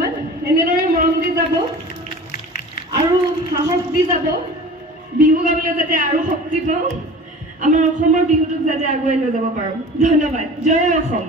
ধন্যবাদ এনেদৰে মৰম দি যাব আৰু সাহস দি যাব বিহু গাবলৈ যাতে আৰু শক্তি পাওঁ আমাৰ অসমৰ বিহুটোক যাতে আগুৱাই লৈ যাব পাৰোঁ ধন্যবাদ জয় অসম